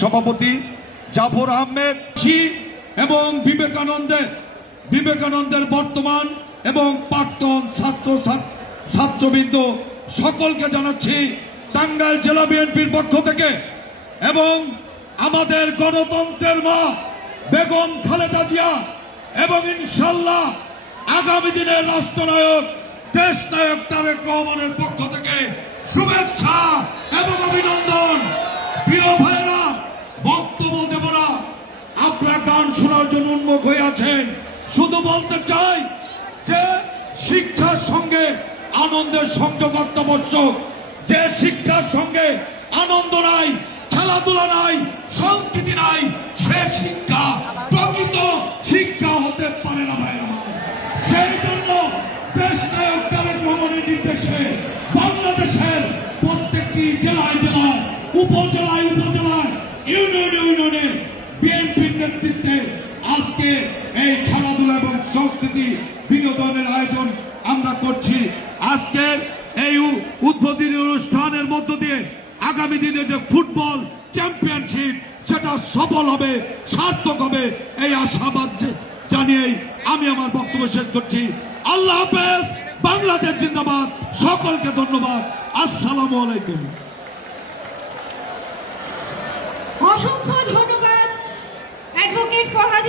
সভাপতি জাফর আহমেদ এবং বিবেকানন্দের বিবেকানন্দের বর্তমান এবং প্রাক্তন ছাত্র ছাত- ছাত্রবৃন্দ সকলকে জানাচ্ছি টাঙ্গাইল জেলা বিএনপির পক্ষ থেকে এবং আমাদের গণতন্ত্রের মা বেগম খালেদা জিয়া এবং ইনশাল্লাহ আগামী দিনের রাষ্ট্রনায়ক দেশ নায়ক তারেক রহমানের পক্ষ থেকে শুভেচ্ছা এবং অভিনন্দন। প্রিয় শোনার জন্য উন্মুখ হয়ে আছেন। শুধু বলতে চাই যে শিক্ষার সঙ্গে আনন্দের সংযোগ অত্যাবশ্যক। যে শিক্ষার সঙ্গে আনন্দ নাই, খেলাধুলা নাই, সংস্কৃতি নাই, সে শিক্ষা প্রকৃত শিক্ষা হতে পারে না ভাই সেই জন্য দেশ নায়ক তারেক রহমানের নির্দেশে বাংলাদেশের প্রত্যেকটি জেলায় জেলায়, উপজেলায় উপজেলায়, ইউনিয়ন ইউনিয়নে বিএনপির নেতৃত্বে আজকে এই খেলাধুলা এবং সংস্কৃতি বিনোদনের আয়োজন আমরা করছি। আজকের এই উদ্বোধনী অনুষ্ঠানের মধ্য দিয়ে আগামী দিনে যে ফুটবল চ্যাম্পিয়নশিপ, সেটা সফল হবে, সার্থক হবে, এই আশাবাদ জানিয়েই আমি আমার বক্তব্য শেষ করছি। আল্লাহ হাফেজ, বাংলাদেশ জিন্দাবাদ, সকলকে ধন্যবাদ। আসসালামু আলাইকুম। অসংখ্য ধন্যবাদ, অ্যাডভোকেট ফরহাদ